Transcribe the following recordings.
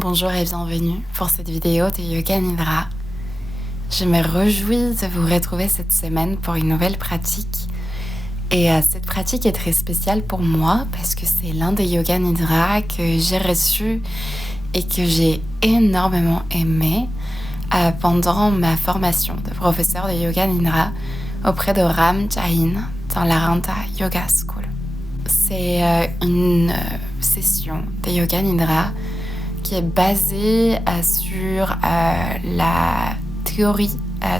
Bonjour et bienvenue pour cette vidéo de Yoga Nidra. Je me réjouis de vous retrouver cette semaine pour une nouvelle pratique. Et cette pratique est très spéciale pour moi parce que c'est l'un des Yoga Nidra que j'ai reçu et que j'ai énormément aimé pendant ma formation de professeur de Yoga Nidra auprès de Ram Jain dans l'Arhanta Yoga School. C'est une session de Yoga Nidra qui est basée sur la théorie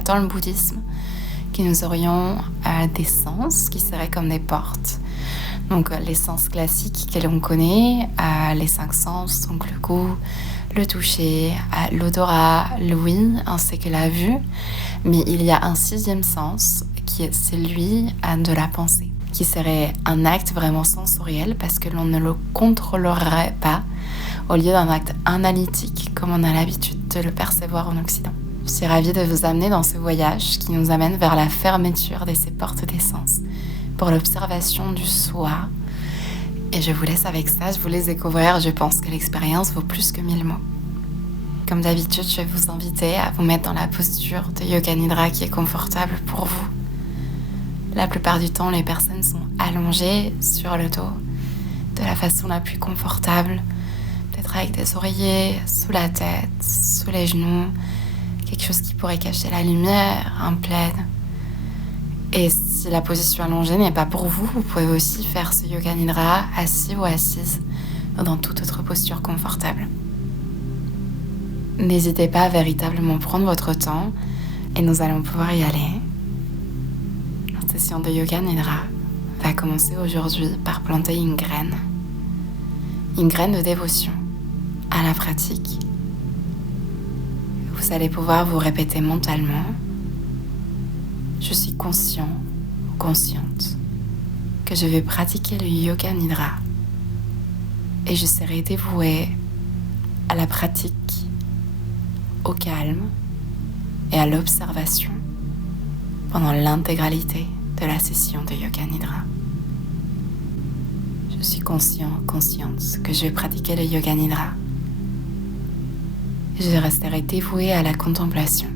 dans le bouddhisme que nous aurions des sens qui seraient comme des portes. Donc les sens classiques que l'on connaît, les 5 sens, donc le goût, le toucher, l'odorat, l'ouïe ainsi que la vue. Mais il y a un 6e sens qui est celui de la pensée, qui serait un acte vraiment sensoriel parce que l'on ne le contrôlerait pas au lieu d'un acte analytique comme on a l'habitude de le percevoir en Occident. Je suis ravie de vous amener dans ce voyage qui nous amène vers la fermeture de ces portes des sens pour l'observation du soi. Et je vous laisse avec ça, je vous laisse découvrir, je pense que l'expérience vaut plus que 1000 mots. Comme d'habitude, je vais vous inviter à vous mettre dans la posture de Yoga Nidra qui est confortable pour vous. La plupart du temps, les personnes sont allongées sur le dos de la façon la plus confortable, peut-être avec des oreillers sous la tête, sous les genoux, quelque chose qui pourrait cacher la lumière, un plaid. Et si la position allongée n'est pas pour vous, vous pouvez aussi faire ce Yoga Nidra assis ou assise ou dans toute autre posture confortable. N'hésitez pas à véritablement prendre votre temps et nous allons pouvoir y aller. La session de Yoga Nidra va commencer aujourd'hui par planter une graine de dévotion à la pratique. Vous allez pouvoir vous répéter mentalement: je suis conscient ou consciente que je vais pratiquer le Yoga Nidra et je serai dévouée à la pratique, au calme et à l'observation pendant l'intégralité de la session de Yoga Nidra. Je suis consciente que je vais pratiquer le Yoga Nidra. Je resterai dévouée à la contemplation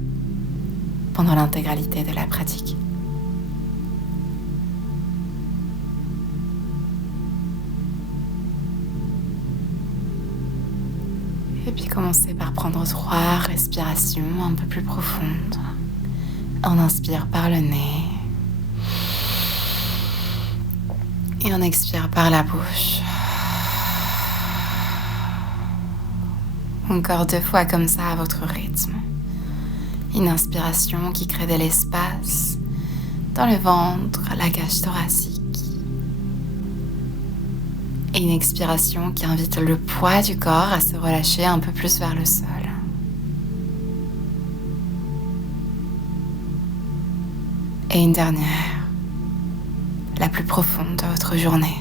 pendant l'intégralité de la pratique. Et puis commencez par prendre 3 respirations un peu plus profondes. On inspire par le nez et on expire par la bouche. Encore 2 fois comme ça à votre rythme. Une inspiration qui crée de l'espace dans le ventre, la cage thoracique. Et une expiration qui invite le poids du corps à se relâcher un peu plus vers le sol. Et une dernière, la plus profonde de votre journée.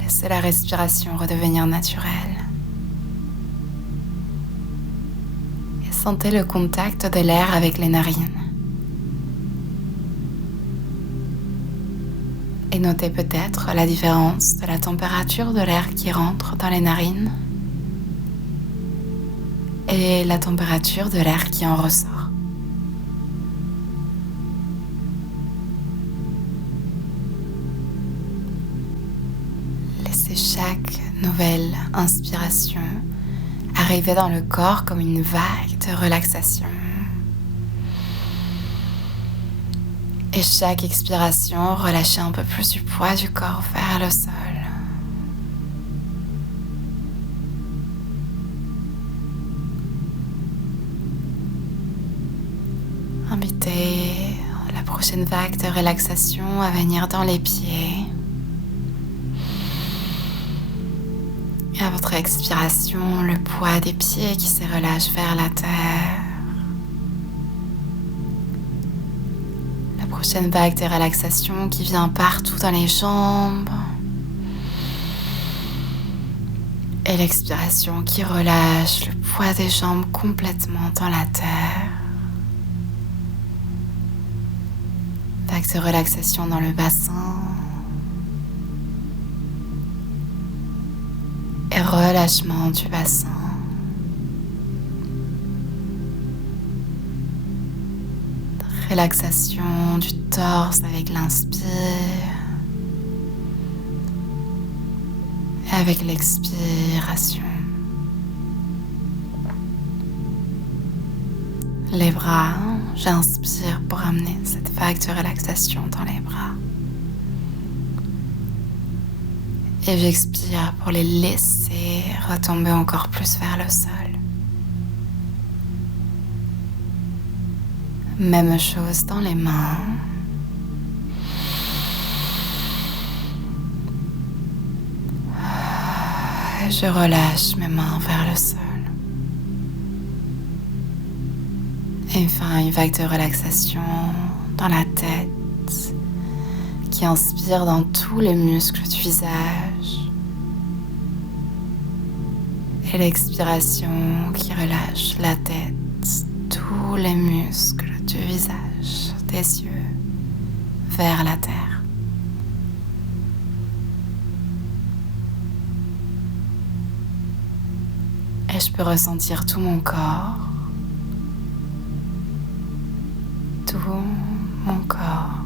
Laissez la respiration redevenir naturelle. Et sentez le contact de l'air avec les narines. Et notez peut-être la différence de la température de l'air qui rentre dans les narines et la température de l'air qui en ressort. Laissez chaque nouvelle inspiration arriver dans le corps comme une vague de relaxation. Et chaque expiration, relâchez un peu plus du poids du corps vers le sol. Invitez la prochaine vague de relaxation à venir dans les pieds. Et à votre expiration, le poids des pieds qui se relâche vers la terre. La prochaine vague de relaxation qui vient partout dans les jambes. Et l'expiration qui relâche le poids des jambes complètement dans la terre. Vague de relaxation dans le bassin. Et relâchement du bassin. Relaxation du torse avec l'inspire. Et avec l'expiration. Les bras, j'inspire pour amener cette vague de relaxation dans les bras. Et j'expire pour les laisser retomber encore plus vers le sol. Même chose dans les mains. Je relâche mes mains vers le sol. Et enfin, une vague de relaxation dans la tête qui inspire dans tous les muscles du visage. Et l'expiration qui relâche la tête, tous les muscles du visage, des yeux, vers la terre. Et je peux ressentir tout mon corps, tout mon corps,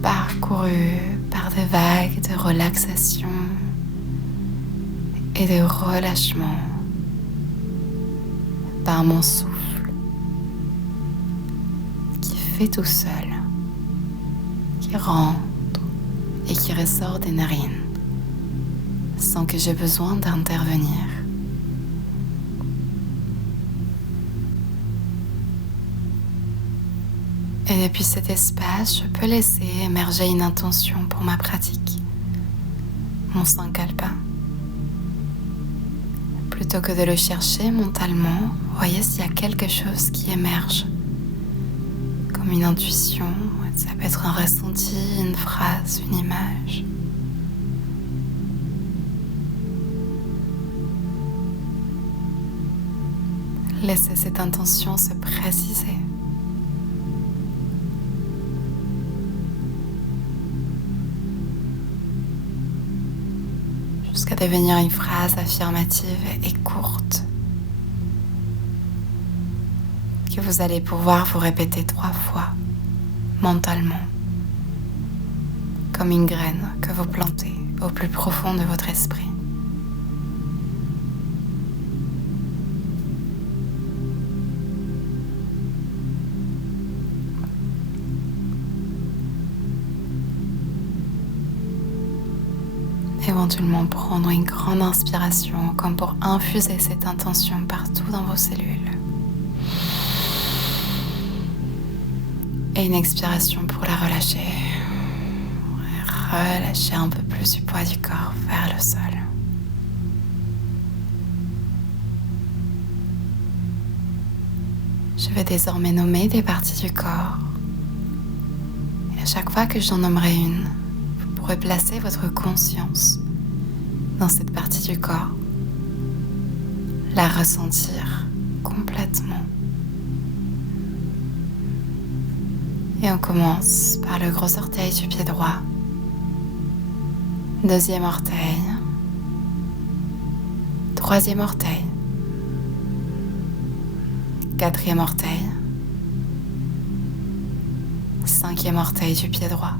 parcouru par des vagues de relaxation et de relâchement, par mon souffle qui fait tout seul, qui rentre et qui ressort des narines sans que j'ai besoin d'intervenir. Et depuis cet espace, je peux laisser émerger une intention pour ma pratique, mon sankalpa. Plutôt que de le chercher mentalement, voyez s'il y a quelque chose qui émerge, comme une intuition, ça peut être un ressenti, une phrase, une image. Laissez cette intention se préciser. Jusqu'à devenir une phrase affirmative et courte que vous allez pouvoir vous répéter 3 fois mentalement, comme une graine que vous plantez au plus profond de votre esprit. Éventuellement prendre une grande inspiration comme pour infuser cette intention partout dans vos cellules. Et une expiration pour la relâcher. Relâcher un peu plus du poids du corps vers le sol. Je vais désormais nommer des parties du corps. Et à chaque fois que j'en nommerai une, vous pourrez placer votre conscience dans cette partie du corps, la ressentir complètement. Et on commence par le gros orteil du pied droit, deuxième orteil, troisième orteil, quatrième orteil, cinquième orteil du pied droit,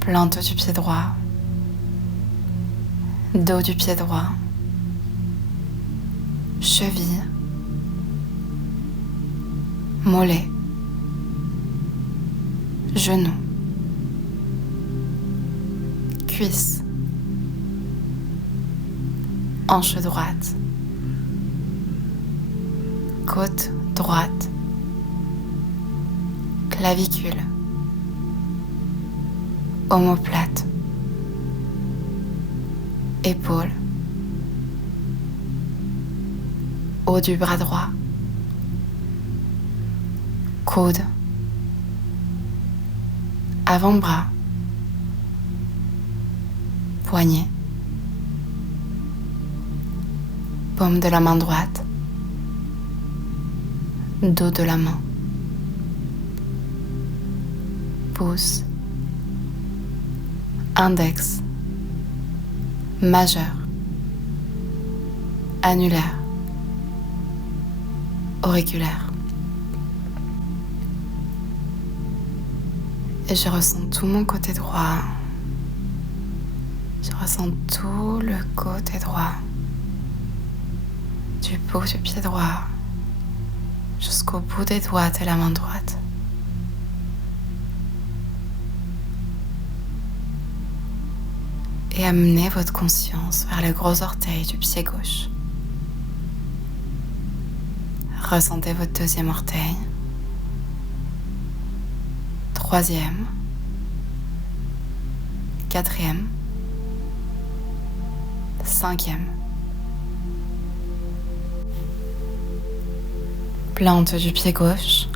plante du pied droit, dos du pied droit, cheville, mollet, genou, cuisse, hanche droite, côte droite, clavicule, omoplate, épaule, haut du bras droit, coude, avant-bras, poignet, paume de la main droite, dos de la main, pouce, index, majeur, annulaire, auriculaire. Et je ressens tout mon côté droit. Je ressens tout le côté droit. Du bout du pied droit jusqu'au bout des doigts de la main droite. Et amenez votre conscience vers le gros orteil du pied gauche. Ressentez votre deuxième orteil, troisième, quatrième, cinquième. Plante du pied gauche,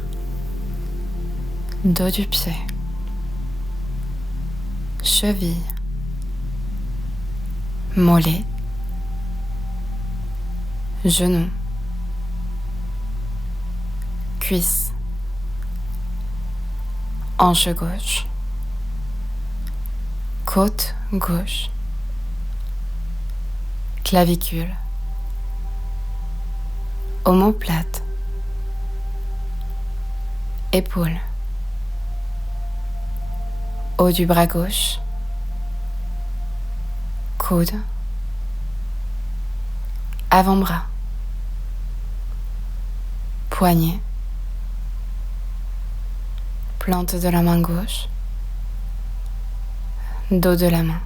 dos du pied, cheville, mollet, genou, cuisse, hanche gauche, côte gauche, clavicule, omoplate, épaule, haut du bras gauche, coude, avant-bras, poignet, plante de la main gauche, dos de la main,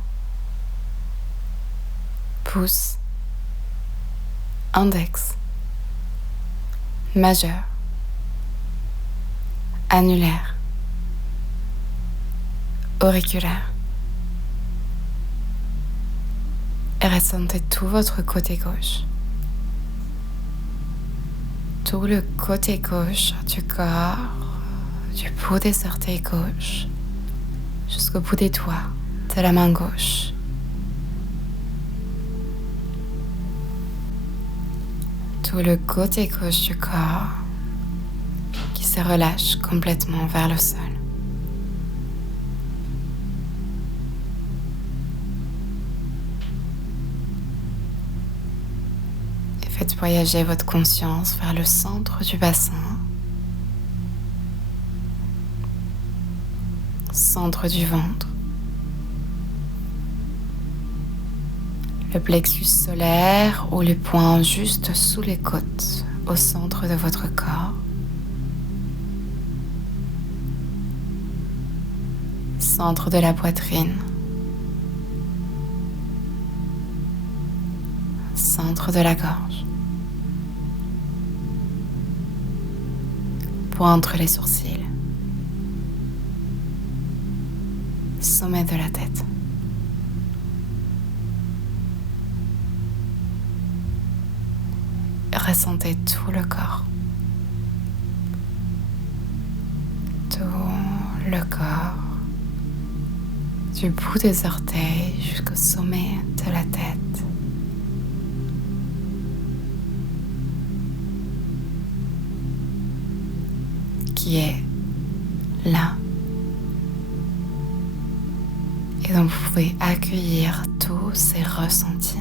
pouce, index, majeur, annulaire, auriculaire. Et ressentez tout votre côté gauche. Tout le côté gauche du corps, du bout des orteils gauche jusqu'au bout des doigts de la main gauche. Tout le côté gauche du corps qui se relâche complètement vers le sol. Et faites voyager votre conscience vers le centre du bassin, centre du ventre, le plexus solaire ou les points juste sous les côtes au centre de votre corps. Centre de la poitrine, centre de la gorge, point entre les sourcils, sommet de la tête. Ressentez tout le corps, tout le corps, du bout des orteils jusqu'au sommet de la tête. Qui est là. Et donc vous pouvez accueillir tous ces ressentis.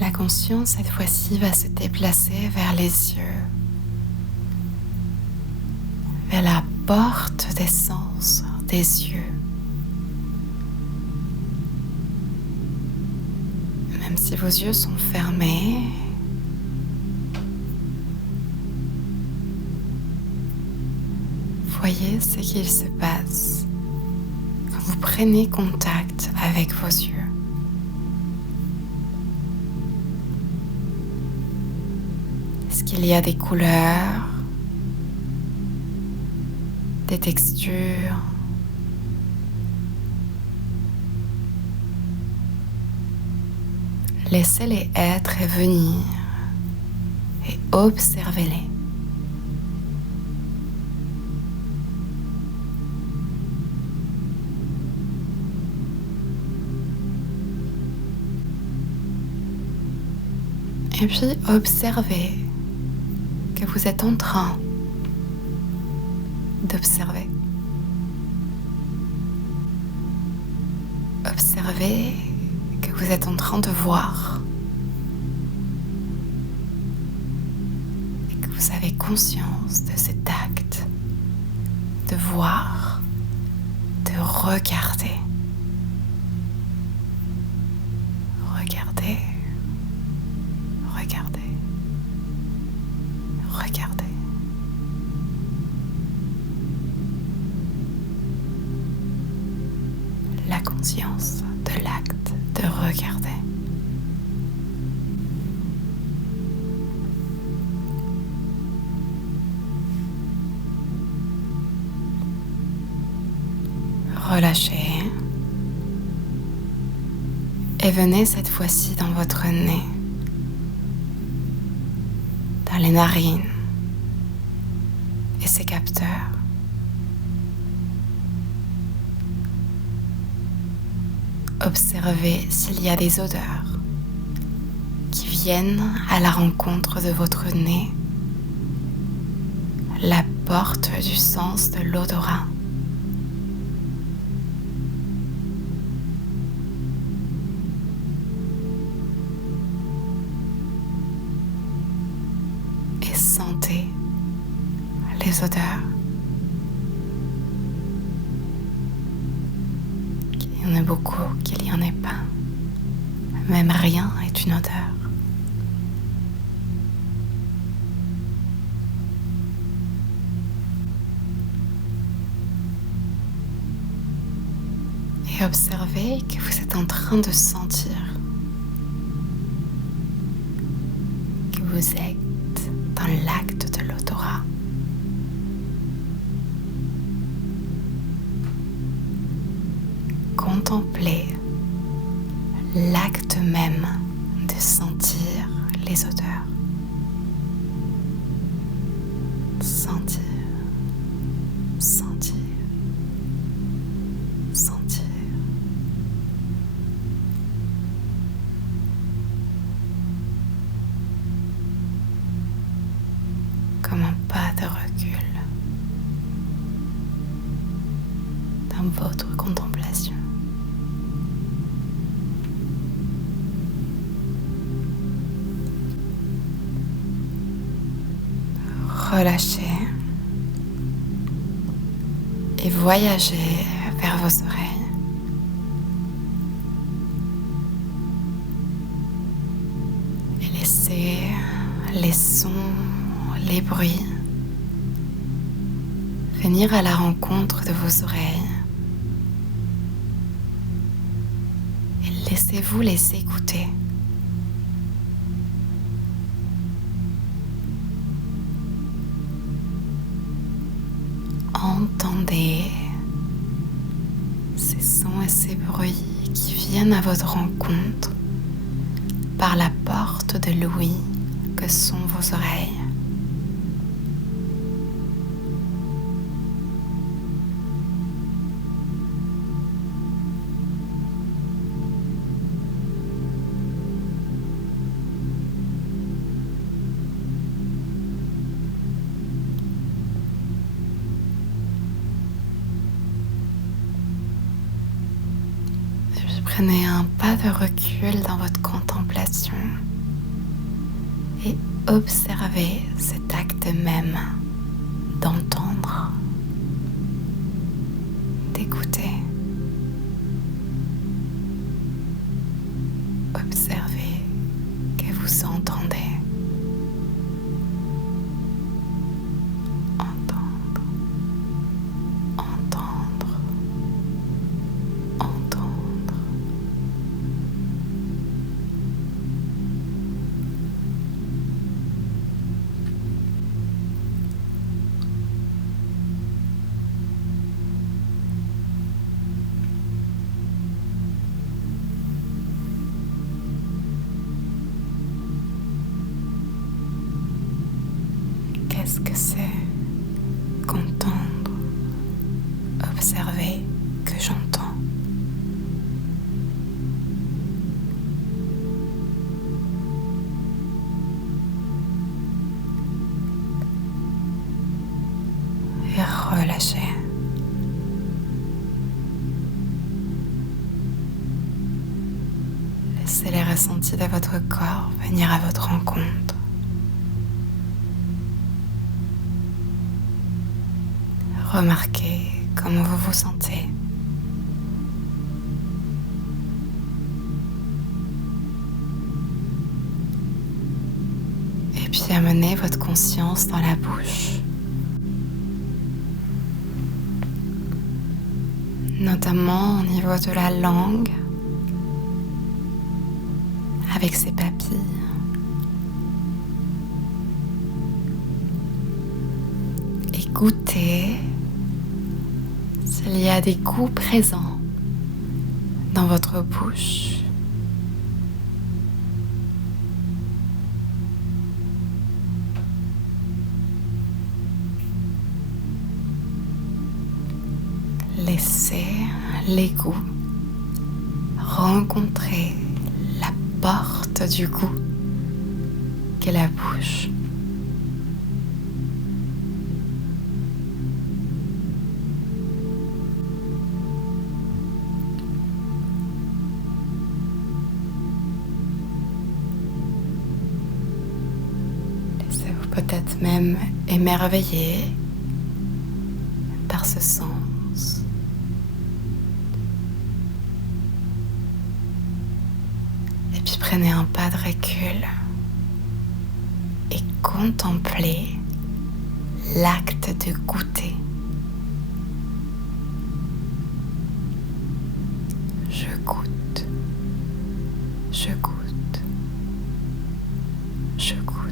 La conscience, cette fois-ci, va se déplacer vers les yeux, vers la porte d'essence des yeux. Même si vos yeux sont fermés, voyez ce qu'il se passe quand vous prenez contact avec vos yeux. Est-ce qu'il y a des couleurs, des textures, Laissez-les être et venir et observez-les. Et puis observez que vous êtes en train d'observer. Observez que vous êtes en train de voir et que vous avez conscience de cet acte de voir, de regarder. Regardez, regardez, regardez. La conscience de l'acte de regarder. Relâchez et venez cette fois-ci dans votre nez, dans les narines et ses capteurs. Observez s'il y a des odeurs qui viennent à la rencontre de votre nez, la porte du sens de l'odorat. Et sentez les odeurs. Il y en a beaucoup, qu'il n'y en ait pas. Même rien est une odeur. Et observez que vous êtes en train de sentir que vous êtes dans l'acte de l'odorat. Contemplez l'acte même de sentir les odeurs. Sentir, sentir, sentir. Comme un pas de recul dans votre contemplation. Relâchez et voyagez vers vos oreilles. Et laissez les sons, les bruits venir à la rencontre de vos oreilles. Et laissez-vous les écouter. Entendez ces sons et ces bruits qui viennent à votre rencontre par la porte de l'ouïe que sont vos oreilles. Prenez un pas de recul dans votre contemplation et observez cet acte même d'entendre, d'écouter. Observez que vous entendez. Entendre, entendre, entendre. Qu'est-ce que c'est qu'entendre, observer que j'entends? Et relâcher. Laissez les ressentis de votre corps venir à votre rencontre. Remarquez comment vous vous sentez. Et puis amenez votre conscience dans la bouche. Notamment au niveau de la langue, avec ses papilles. Et goûtez s'il y a des goûts présents dans votre bouche. Laissez les goûts rencontrer la porte du goût qu'est la bouche. Laissez-vous peut-être même émerveiller par ce sens. Et puis prenez un pas de recul et contemplez l'acte de goûter. Je goûte, je goûte, je goûte.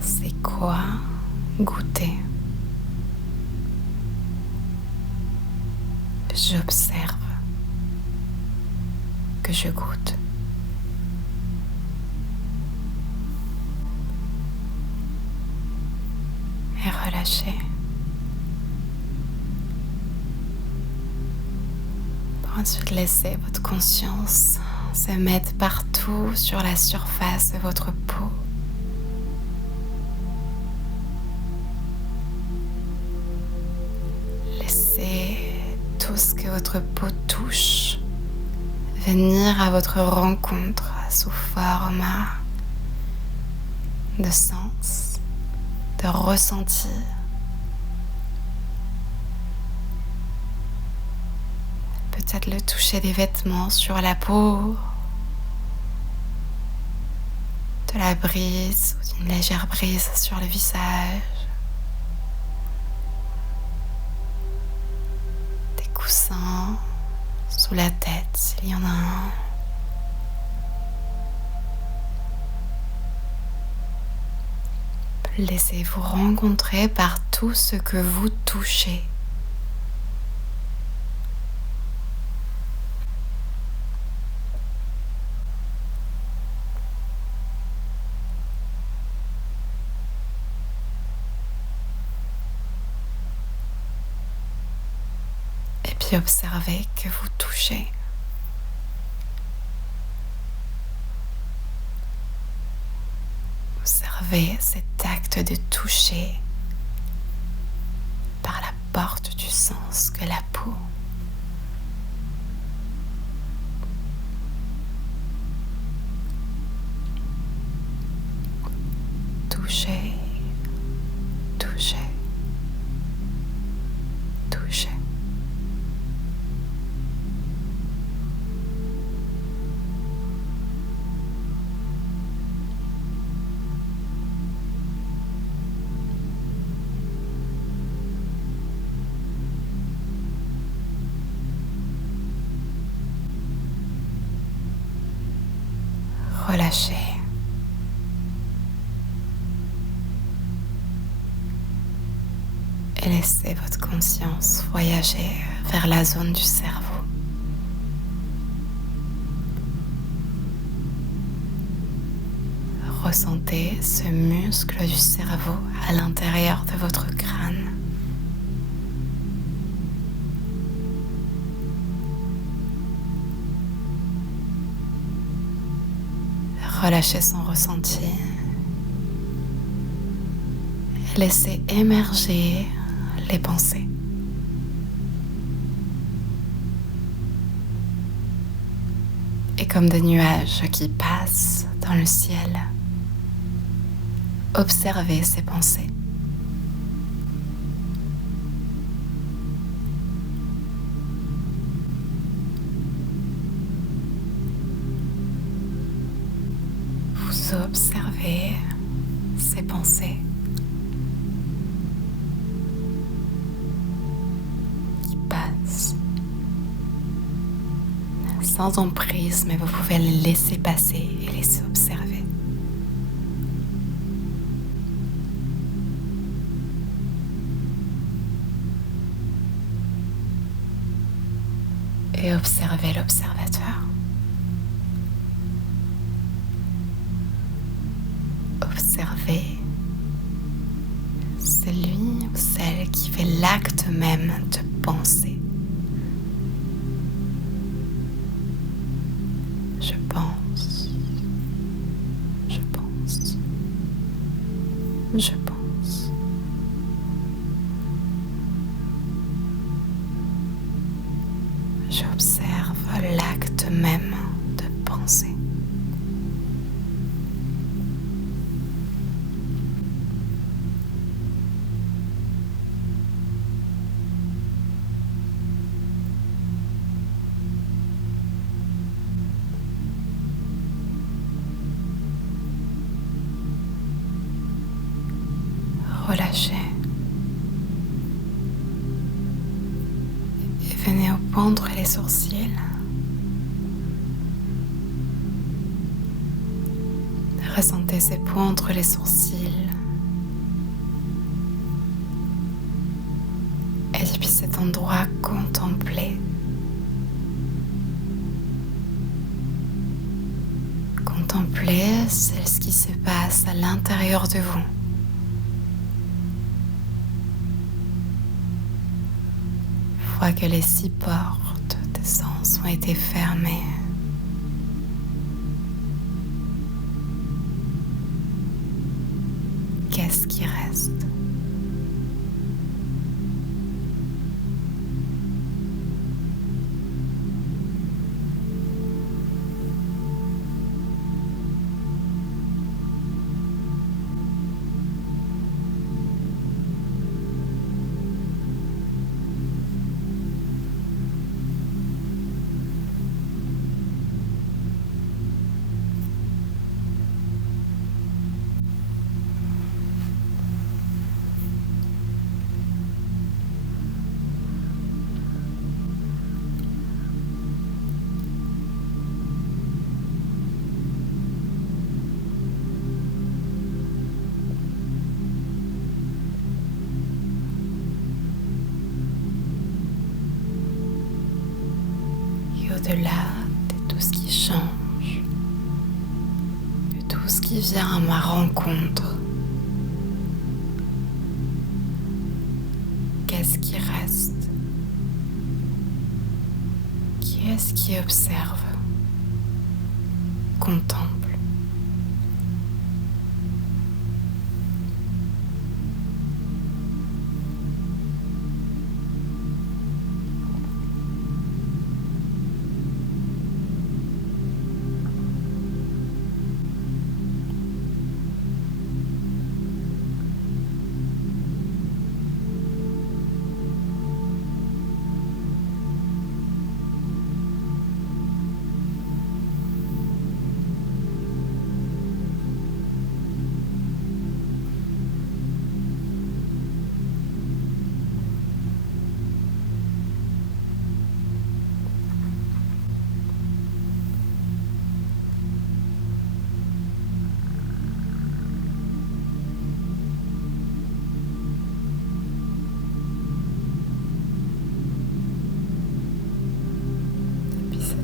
C'est quoi goûter? J'observe que je goûte. Et relâchez. Pour ensuite laisser votre conscience se mettre partout sur la surface de votre peau. Laissez tout ce que votre peau touche venir à votre rencontre sous forme de sens, de ressenti. Peut-être le toucher des vêtements sur la peau, de la brise ou d'une légère brise sur le visage. Des coussins sous la tête s'il y en a un. Laissez-vous rencontrer par tout ce que vous touchez. Et puis observez que vous touchez. Observez cet acte de toucher par la porte du sens que la peau. Toucher, toucher, toucher. Relâchez. et laissez votre conscience voyager vers la zone du cerveau. Ressentez ce muscle du cerveau à l'intérieur de votre crâne. Relâchez son ressenti. Laissez émerger les pensées. Et comme des nuages qui passent dans le ciel, observez ces pensées. Vous observez ces pensées qui passent sans emprise, mais vous pouvez les laisser passer et les observer. Et observez l'observateur. Observez celui ou celle qui fait l'acte même de penser. Je pense, je pense, je pense. J'observe l'acte même de penser. Relâchez et venez au poindre les sourcils. Ressentez ces points entre les sourcils. Et depuis cet endroit, contemplez. Contemplez ce qui se passe à l'intérieur de vous. Une fois que les 6 portes des sens ont été fermées, qu'est-ce qui reste? Au-delà de tout ce qui change, de tout ce qui vient à ma rencontre, qu'est-ce qui reste? Qui est-ce qui observe, contemple?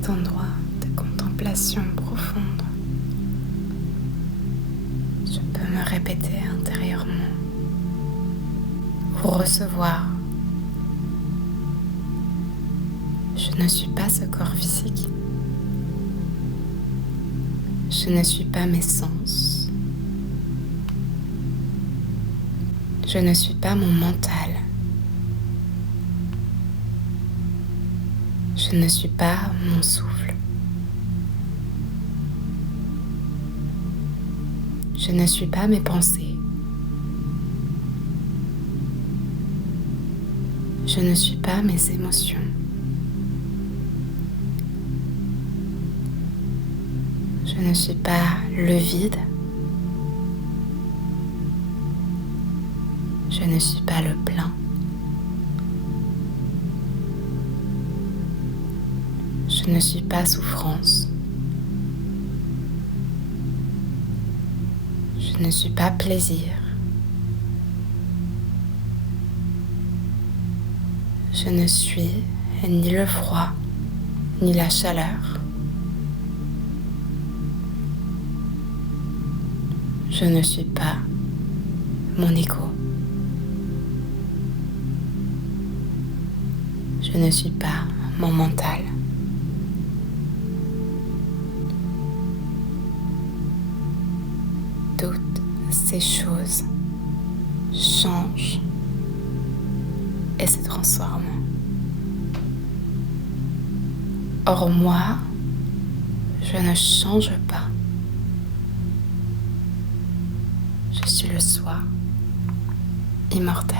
cet endroit de contemplation profonde, je peux me répéter intérieurement, vous recevoir. Je ne suis pas ce corps physique. Je ne suis pas mes sens. Je ne suis pas mon mental. Je ne suis pas mon souffle. Je ne suis pas mes pensées. Je ne suis pas mes émotions. Je ne suis pas le vide. Je ne suis pas le plein. Je ne suis pas souffrance. Je ne suis pas plaisir. Je ne suis ni le froid, ni la chaleur. Je ne suis pas mon ego. Je ne suis pas mon mental. Toutes ces choses changent et se transforment. Or moi, je ne change pas. Je suis le soi immortel.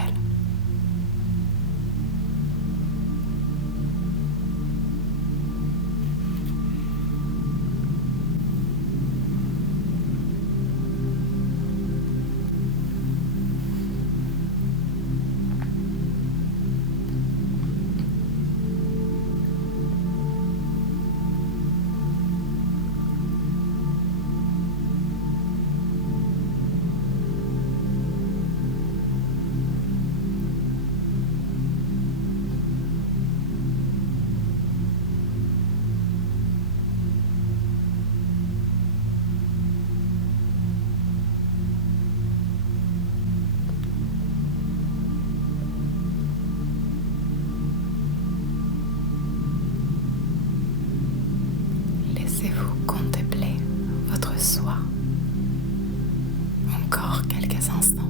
Laissez-vous contempler votre soi encore quelques instants.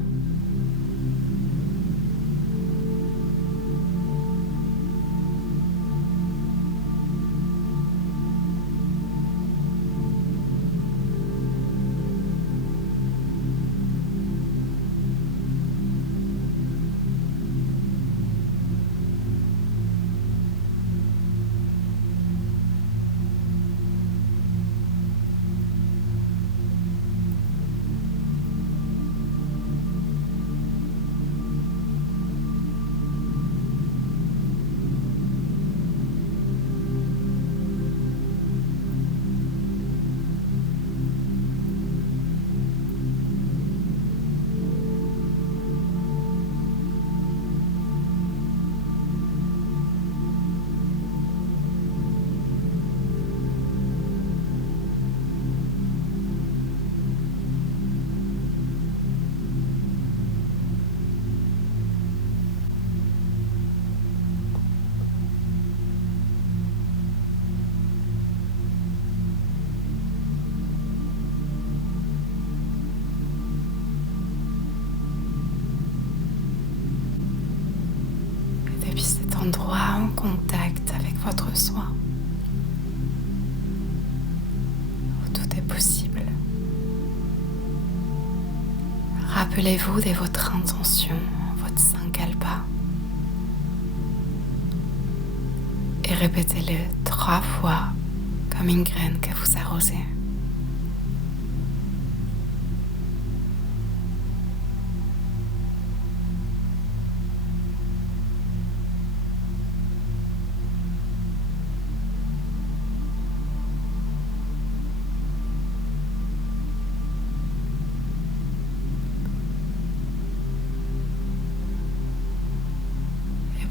Depuis cet endroit en contact avec votre soi, où tout est possible, rappelez-vous de votre intention, votre sankalpa, et répétez-le 3 fois comme une graine que vous arrosez.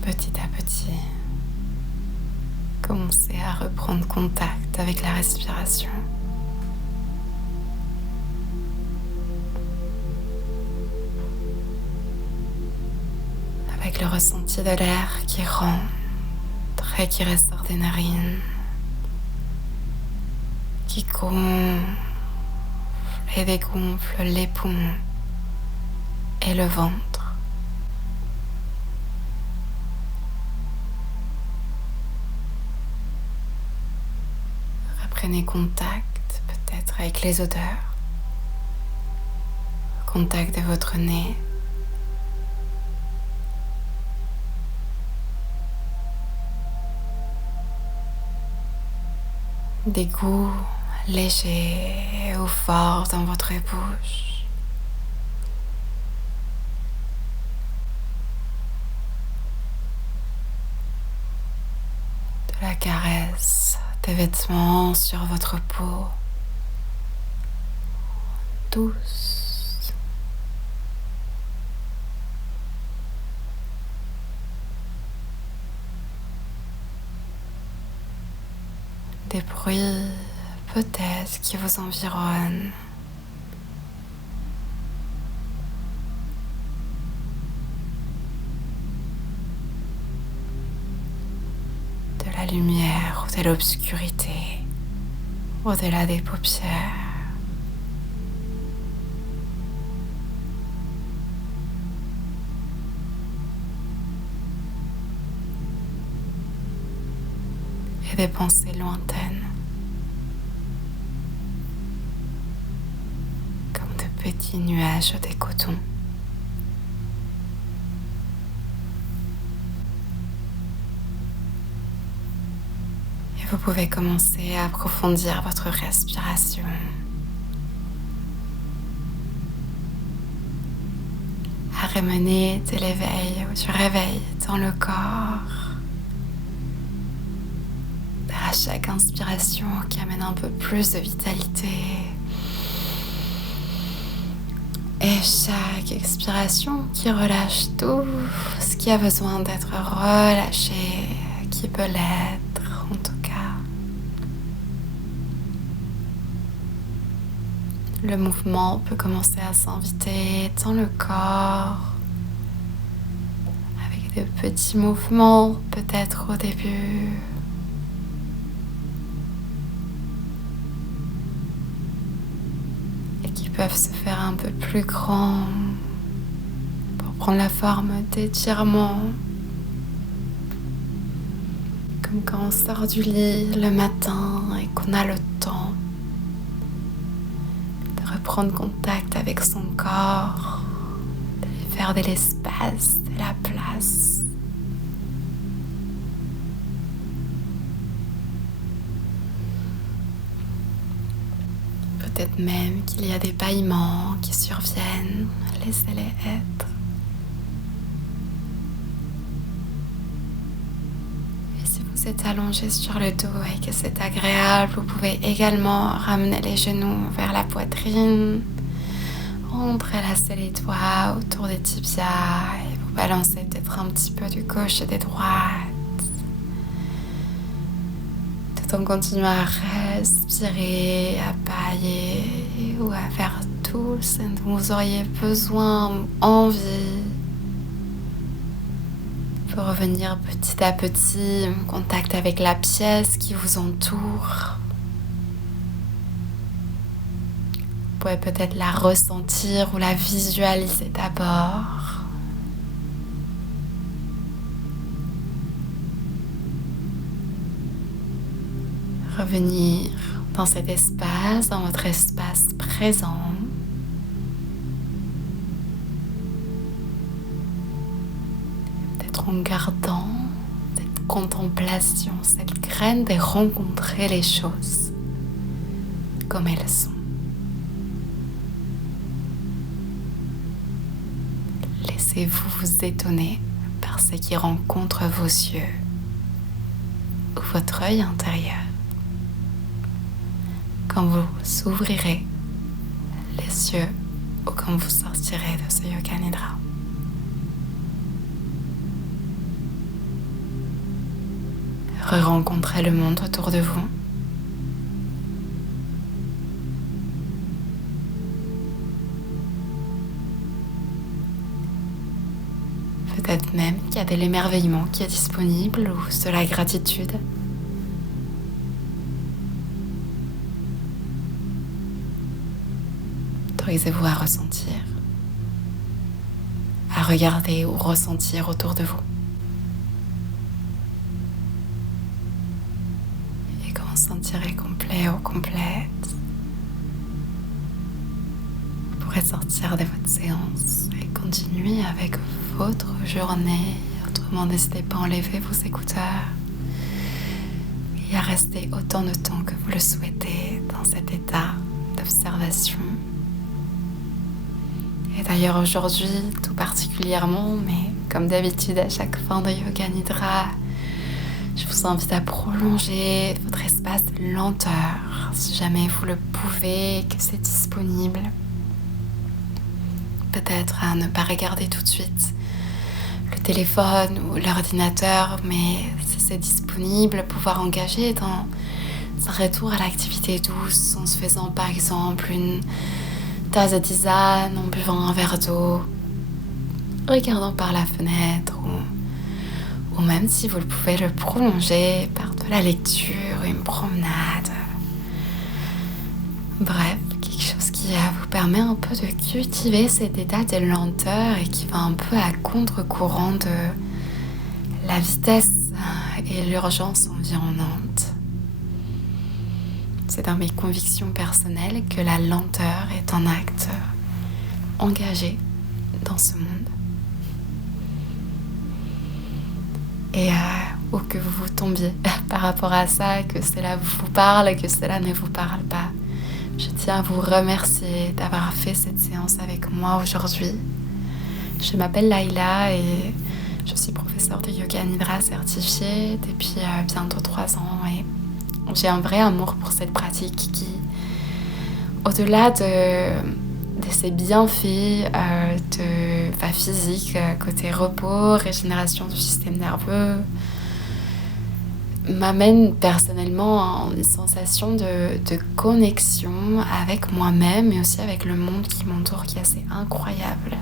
Petit à petit, Commencez à reprendre contact avec la respiration. Avec le ressenti de l'air qui rentre et qui ressort des narines, qui gonfle et dégonfle les poumons et le ventre. Reprenez contact peut-être avec les odeurs, contact de votre nez, des goûts légers ou forts dans votre bouche. De la caresse des vêtements sur votre peau, douce. Des bruits peut-être qui vous environnent. De la lumière ou de l'obscurité au-delà des paupières. Et des pensées lointaines, comme de petits nuages de coton. Et vous pouvez commencer à approfondir votre respiration. À ramener de l'éveil ou du réveil dans le corps. À chaque inspiration qui amène un peu plus de vitalité. Et chaque expiration qui relâche tout ce qui a besoin d'être relâché, qui peut l'être en tout cas. Le mouvement peut commencer à s'inviter dans le corps, avec des petits mouvements peut-être au début. Peuvent se faire un peu plus grands pour prendre la forme d'étirements, comme quand on sort du lit le matin et qu'on a le temps de reprendre contact avec son corps, de lui faire de l'espace, de la place. Peut-être même qu'il y a des bâillements qui surviennent, laissez-les être. Et si vous êtes allongé sur le dos et que c'est agréable, vous pouvez également ramener les genoux vers la poitrine, entrelacer les doigts autour des tibias et vous balancer peut-être un petit peu du gauche et des droites. On continue à respirer, à bailler ou à faire tout ce dont vous auriez besoin ou envie pour revenir petit à petit en contact avec la pièce qui vous entoure. Vous pouvez peut-être la ressentir ou la visualiser d'abord. Revenir dans cet espace, dans votre espace présent. Peut-être en gardant cette contemplation, cette graine de rencontrer les choses comme elles sont. Laissez-vous vous étonner par ce qui rencontre vos yeux ou votre œil intérieur. Quand vous ouvrirez les yeux ou quand vous sortirez de ce Yoga Nidra. re-rencontrer le monde autour de vous. Peut-être même qu'il y a de l'émerveillement qui est disponible ou de la gratitude. Autorisez-vous à ressentir, à regarder ou ressentir autour de vous. Et quand vous sentirez complet ou complète, vous pourrez sortir de votre séance et continuer avec votre journée. Autrement, n'hésitez pas à enlever vos écouteurs et à rester autant de temps que vous le souhaitez dans cet état d'observation. Et d'ailleurs aujourd'hui, tout particulièrement, mais comme d'habitude à chaque fin de Yoga Nidra, je vous invite à prolonger votre espace de lenteur, si jamais vous le pouvez, que c'est disponible. Peut-être à ne pas regarder tout de suite le téléphone ou l'ordinateur, mais si c'est disponible, pouvoir engager dans un retour à l'activité douce en se faisant par exemple une tasse de tisane, en buvant un verre d'eau, regardant par la fenêtre ou même si vous le pouvez le prolonger par de la lecture, une promenade. Bref, quelque chose qui vous permet un peu de cultiver cet état de lenteur et qui va un peu à contre-courant de la vitesse et l'urgence environnante. C'est dans mes convictions personnelles que la lenteur est un acte engagé dans ce monde. Et où que vous tombiez par rapport à ça, que cela vous parle, que cela ne vous parle pas, je tiens à vous remercier d'avoir fait cette séance avec moi aujourd'hui. Je m'appelle Laïla et je suis professeure de Yoga Nidra certifiée depuis bientôt 3 ans. Et j'ai un vrai amour pour cette pratique qui, au-delà de ses bienfaits physiques, côté repos, régénération du système nerveux, m'amène personnellement à une sensation de connexion avec moi-même et aussi avec le monde qui m'entoure, qui est assez incroyable.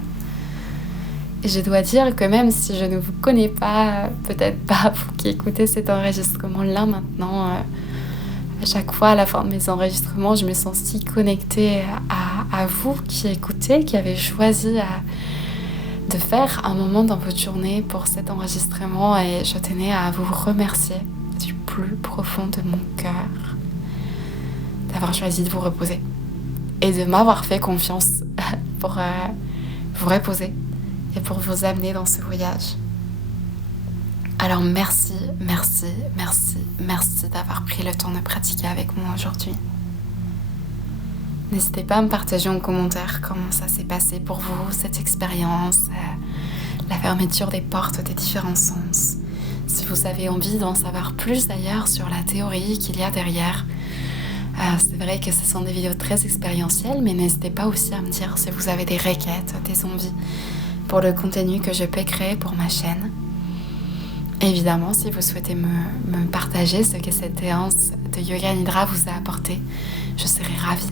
Et je dois dire que même si je ne vous connais pas, peut-être pas vous qui écoutez cet enregistrement-là maintenant, à chaque fois à la fin de mes enregistrements, je me sens si connectée à vous qui écoutez, qui avez choisi de faire un moment dans votre journée pour cet enregistrement, et je tenais à vous remercier du plus profond de mon cœur d'avoir choisi de vous reposer et de m'avoir fait confiance pour vous reposer et pour vous amener dans ce voyage. Alors merci d'avoir pris le temps de pratiquer avec moi aujourd'hui. N'hésitez pas à me partager en commentaire comment ça s'est passé pour vous, cette expérience, la fermeture des portes des différents sens. Si vous avez envie d'en savoir plus d'ailleurs sur la théorie qu'il y a derrière, c'est vrai que ce sont des vidéos très expérientielles, mais n'hésitez pas aussi à me dire si vous avez des requêtes, des envies pour le contenu que je peux créer pour ma chaîne. Évidemment, si vous souhaitez me partager ce que cette séance de Yoga Nidra vous a apporté, je serai ravie.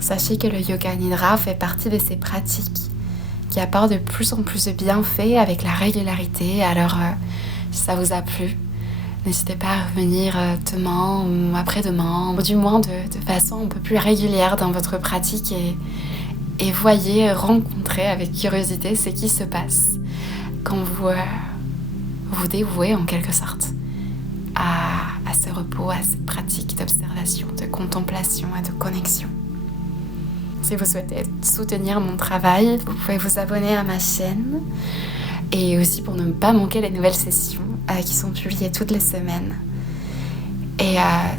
Sachez que le Yoga Nidra fait partie de ces pratiques qui apportent de plus en plus de bienfaits avec la régularité. Alors, si ça vous a plu, n'hésitez pas à revenir demain ou après-demain, ou du moins de façon un peu plus régulière dans votre pratique et voyez, rencontrez avec curiosité ce qui se passe quand vous vous dévouez en quelque sorte à ce repos, à cette pratique d'observation, de contemplation et de connexion. Si vous souhaitez soutenir mon travail, vous pouvez vous abonner à ma chaîne et aussi pour ne pas manquer les nouvelles sessions qui sont publiées toutes les semaines et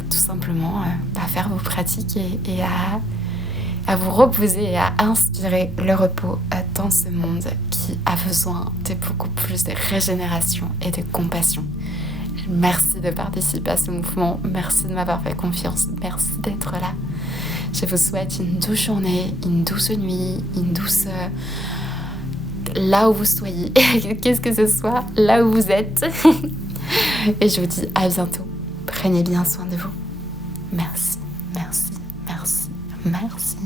tout simplement faire vos pratiques et à vous reposer et à inspirer le repos dans ce monde qui a besoin de beaucoup plus de régénération et de compassion. Merci de participer à ce mouvement, merci de m'avoir fait confiance, merci d'être là. Je vous souhaite une douce journée, une douce nuit, une douce... là où vous soyez, qu'est-ce que ce soit, là où vous êtes. Et je vous dis à bientôt. Prenez bien soin de vous. Merci, merci, merci, merci.